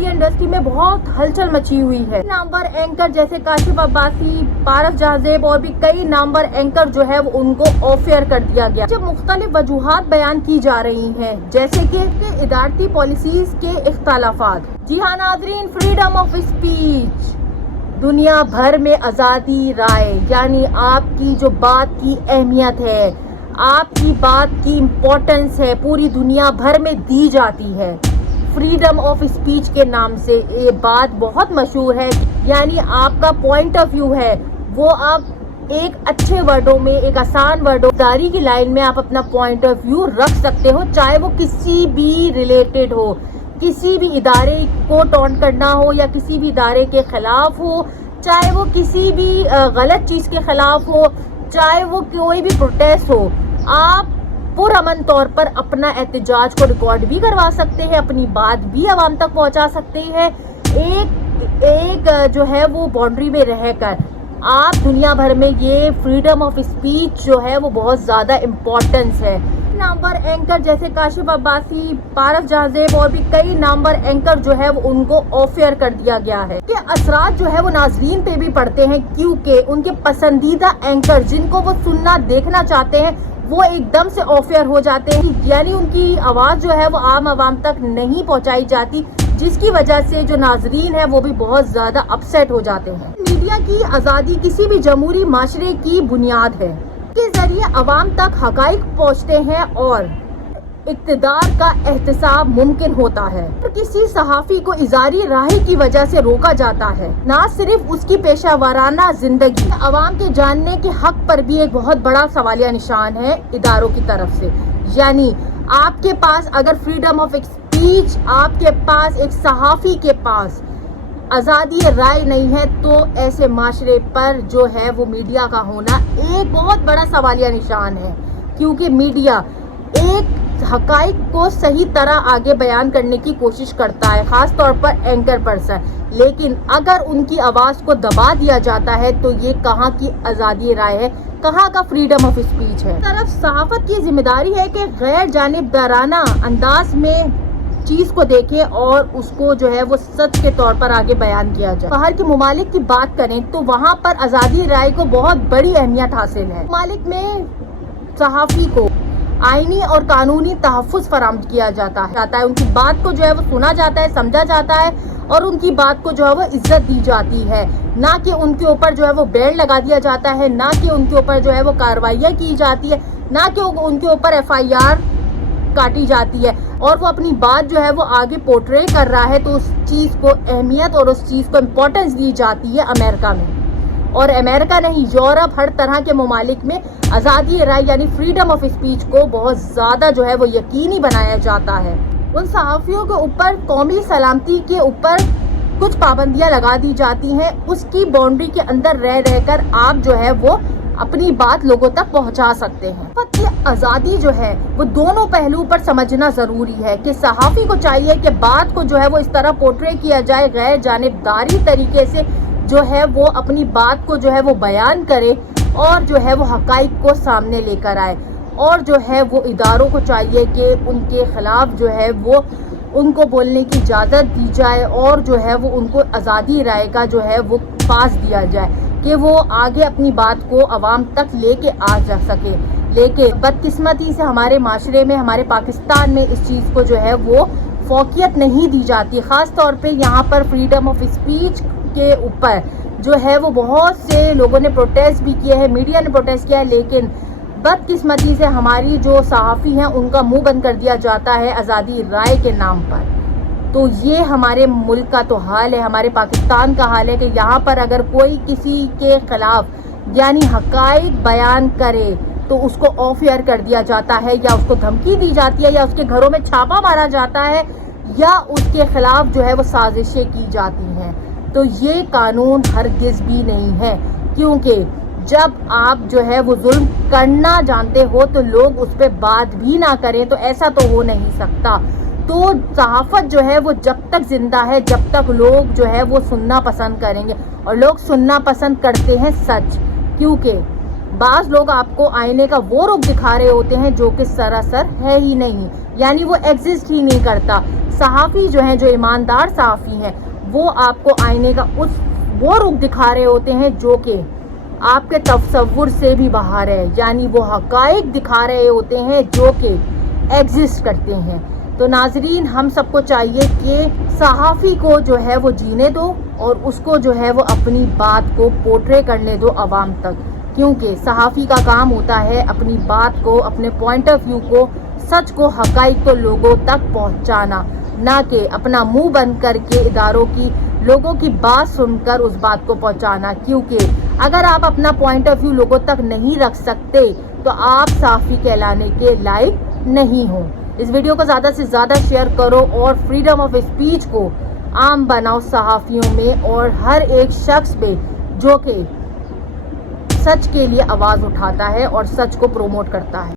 Media industry میں بہت ہلچل مچی ہوئی ہے. نامور اینکر جیسے کاشف عباسی، پارس جہازیب اور بھی کئی نامور اینکر جو ہے وہ ان کو آف ایئر کر دیا گیا. جب مختلف وجوہات بیان کی جا رہی ہیں جیسے کہ ادارتی پالیسیز کے اختلافات. جی ہاں ناظرین، فریڈم آف اسپیچ دنیا بھر میں آزادی رائے یعنی آپ کی جو بات کی اہمیت ہے، آپ کی بات کی امپورٹنس ہے، پوری دنیا بھر میں دی جاتی ہے. فریڈم آف اسپیچ کے نام سے یہ بات بہت مشہور ہے. یعنی آپ کا پوائنٹ آف ویو ہے وہ آپ ایک اچھے ورڈوں میں، ایک آسان ورڈوں داری کی لائن میں آپ اپنا پوائنٹ آف ویو رکھ سکتے ہو، چاہے وہ کسی بھی ریلیٹڈ ہو، کسی بھی ادارے کو ٹونٹ کرنا ہو یا کسی بھی ادارے کے خلاف ہو، چاہے وہ کسی بھی غلط چیز کے خلاف ہو، چاہے وہ کوئی بھی پروٹیسٹ ہو. آپ پرامن طور پر اپنا احتجاج کو ریکارڈ بھی کروا سکتے ہیں، اپنی بات بھی عوام تک پہنچا سکتے ہیں، ایک جو ہے وہ باؤنڈری میں رہ کر. آپ دنیا بھر میں یہ فریڈم آف اسپیچ جو ہے وہ بہت زیادہ امپورٹنس ہے. نامور اینکر جیسے کاشف عباسی، پارس جہازیب اور بھی کئی نامور اینکر جو ہے وہ ان کو آف ایئر کر دیا گیا ہے. کہ اثرات جو ہے وہ ناظرین پہ بھی پڑتے ہیں کیونکہ ان کے پسندیدہ اینکر جن کو وہ سننا دیکھنا چاہتے ہیں وہ ایک دم سے آف ایئر ہو جاتے ہیں. یعنی ان کی آواز جو ہے وہ عام عوام تک نہیں پہنچائی جاتی، جس کی وجہ سے جو ناظرین ہیں وہ بھی بہت زیادہ اپسیٹ ہو جاتے ہیں. میڈیا کی آزادی کسی بھی جمہوری معاشرے کی بنیاد ہے. کے ذریعے عوام تک حقائق پہنچتے ہیں اور اقتدار کا احتساب ممکن ہوتا ہے. کسی صحافی کو اظہاری رائے کی وجہ سے روکا جاتا ہے، نہ صرف اس کی پیشہ ورانہ زندگی، عوام کے جاننے کے حق پر بھی ایک بہت بڑا سوالیہ نشان ہے اداروں کی طرف سے. یعنی آپ کے پاس اگر فریڈم آف اسپیچ، آپ کے پاس ایک صحافی کے پاس آزادی رائے نہیں ہے تو ایسے معاشرے پر جو ہے وہ میڈیا کا ہونا ایک بہت بڑا سوالیہ نشان ہے. کیونکہ میڈیا ایک حقائق کو صحیح طرح آگے بیان کرنے کی کوشش کرتا ہے، خاص طور پر اینکر پرسن، لیکن اگر ان کی آواز کو دبا دیا جاتا ہے تو یہ کہاں کی آزادی رائے ہے، کہاں کا فریڈم آف اسپیچ ہے. طرف صحافت کی ذمہ داری ہے کہ غیر جانبدارانہ انداز میں چیز کو دیکھیں اور اس کو جو ہے وہ سچ کے طور پر آگے بیان کیا جائے. باہر کے ممالک کی بات کریں تو وہاں پر آزادی رائے کو بہت بڑی اہمیت حاصل ہے. ممالک میں صحافی کو آئینی اور قانونی تحفظ فراہم کیا جاتا ہے، ان کی بات کو جو ہے وہ سنا جاتا ہے، سمجھا جاتا ہے اور ان کی بات کو جو ہے وہ عزت دی جاتی ہے، نہ کہ ان کے اوپر جو ہے وہ بیل لگا دیا جاتا ہے، نہ کہ ان کے اوپر جو ہے وہ کارروائیاں کی جاتی ہے، نہ کہ ان کے اوپر FIR کاٹی جاتی ہے اور وہ اپنی بات جو ہے وہ آگے پورٹرے کر رہا ہے تو اس چیز کو اہمیت اور اس چیز کو امپورٹنس دی جاتی ہے. امریکہ میں اور امریکہ نہیں، یورپ، ہر طرح کے ممالک میں آزادی رائے یعنی فریڈم آف اسپیچ کو بہت زیادہ جو ہے وہ یقینی بنایا جاتا ہے. ان صحافیوں کے اوپر قومی سلامتی کے اوپر کچھ پابندیاں لگا دی جاتی ہیں، اس کی باؤنڈری کے اندر رہ کر آپ جو ہے وہ اپنی بات لوگوں تک پہنچا سکتے ہیں. یہ آزادی جو ہے وہ دونوں پہلو پر سمجھنا ضروری ہے کہ صحافی کو چاہیے کہ بات کو جو ہے وہ اس طرح پورٹرے کیا جائے، غیر جانبداری طریقے سے جو ہے وہ اپنی بات کو جو ہے وہ بیان کرے اور جو ہے وہ حقائق کو سامنے لے کر آئے. اور جو ہے وہ اداروں کو چاہیے کہ ان کے خلاف جو ہے وہ ان کو بولنے کی اجازت دی جائے اور جو ہے وہ ان کو آزادی رائے کا جو ہے وہ پاس دیا جائے کہ وہ آگے اپنی بات کو عوام تک لے کے آ جا سکے. لیکن بدقسمتی سے ہمارے معاشرے میں، ہمارے پاکستان میں اس چیز کو جو ہے وہ فوقیت نہیں دی جاتی. خاص طور پہ یہاں پر فریڈم آف اسپیچ کے اوپر جو ہے وہ بہت سے لوگوں نے پروٹیسٹ بھی کیا ہے، میڈیا نے پروٹیسٹ کیا ہے، لیکن بدقسمتی سے ہماری جو صحافی ہیں ان کا منہ بند کر دیا جاتا ہے آزادی رائے کے نام پر. تو یہ ہمارے ملک کا تو حال ہے، ہمارے پاکستان کا حال ہے کہ یہاں پر اگر کوئی کسی کے خلاف یعنی حقائق بیان کرے تو اس کو آف ایئر کر دیا جاتا ہے، یا اس کو دھمکی دی جاتی ہے، یا اس کے گھروں میں چھاپا مارا جاتا ہے، یا اس کے خلاف جو ہے وہ سازشیں کی جاتی ہیں. تو یہ قانون ہرگز بھی نہیں ہے، کیونکہ جب آپ جو ہے وہ ظلم کرنا جانتے ہو تو لوگ اس پہ بات بھی نہ کریں تو ایسا تو ہو نہیں سکتا. تو صحافت جو ہے وہ جب تک زندہ ہے، جب تک لوگ جو ہے وہ سننا پسند کریں گے، اور لوگ سننا پسند کرتے ہیں سچ. کیونکہ بعض لوگ آپ کو آئینے کا وہ رخ دکھا رہے ہوتے ہیں جو کہ سراسر ہے ہی نہیں، یعنی وہ ایگزسٹ ہی نہیں کرتا. صحافی جو ہیں، جو ایماندار صحافی ہیں، وہ آپ کو آئینے کا وہ رخ دکھا رہے ہوتے ہیں جو کہ آپ کے تصور سے بھی باہر ہے، یعنی وہ حقائق دکھا رہے ہوتے ہیں جو کہ ایگزسٹ کرتے ہیں۔ تو ناظرین، ہم سب کو چاہیے کہ صحافی کو جو ہے وہ جینے دو اور اس کو جو ہے وہ اپنی بات کو پورٹرے کرنے دو عوام تک، کیونکہ صحافی کا کام ہوتا ہے اپنی بات کو، اپنے پوائنٹ آف ویو کو، سچ کو، حقائق کو لوگوں تک پہنچانا، نہ کہ اپنا منہ بند کر کے اداروں کی، لوگوں کی بات سن کر اس بات کو پہنچانا۔ کیونکہ اگر آپ اپنا پوائنٹ آف ویو لوگوں تک نہیں رکھ سکتے تو آپ صحافی کہلانے کے لائق نہیں ہو۔ اس ویڈیو کو زیادہ سے زیادہ شیئر کرو اور فریڈم آف اسپیچ کو عام بناؤ صحافیوں میں اور ہر ایک شخص پہ جو کہ سچ کے لیے آواز اٹھاتا ہے اور سچ کو پروموٹ کرتا ہے۔